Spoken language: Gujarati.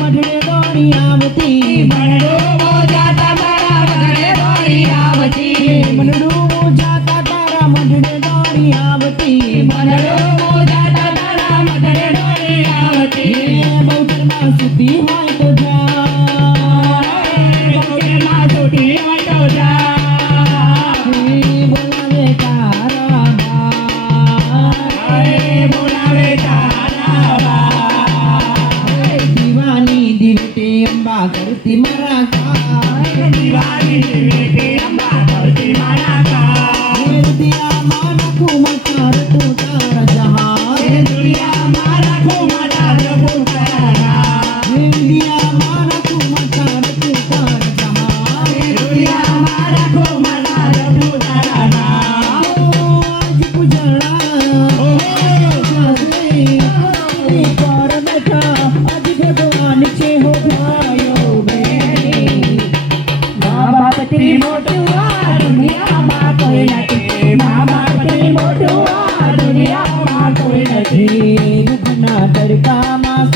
મઢડે દોડી આવતી. મઢડું મોજા તારા મઢડે દોડી આવતી. મઢડું મોજા તારા મઢડે દોડી સુધી હોય તો જા. ಎಂಬ ಕರುತಿ ಮರ પીછે હો જાયો બેની મા બાપ તે મોટું આ દુનિયામાં કોઈ નથી. મા બાપ તે મોટું આ દુઃખના તડકામાં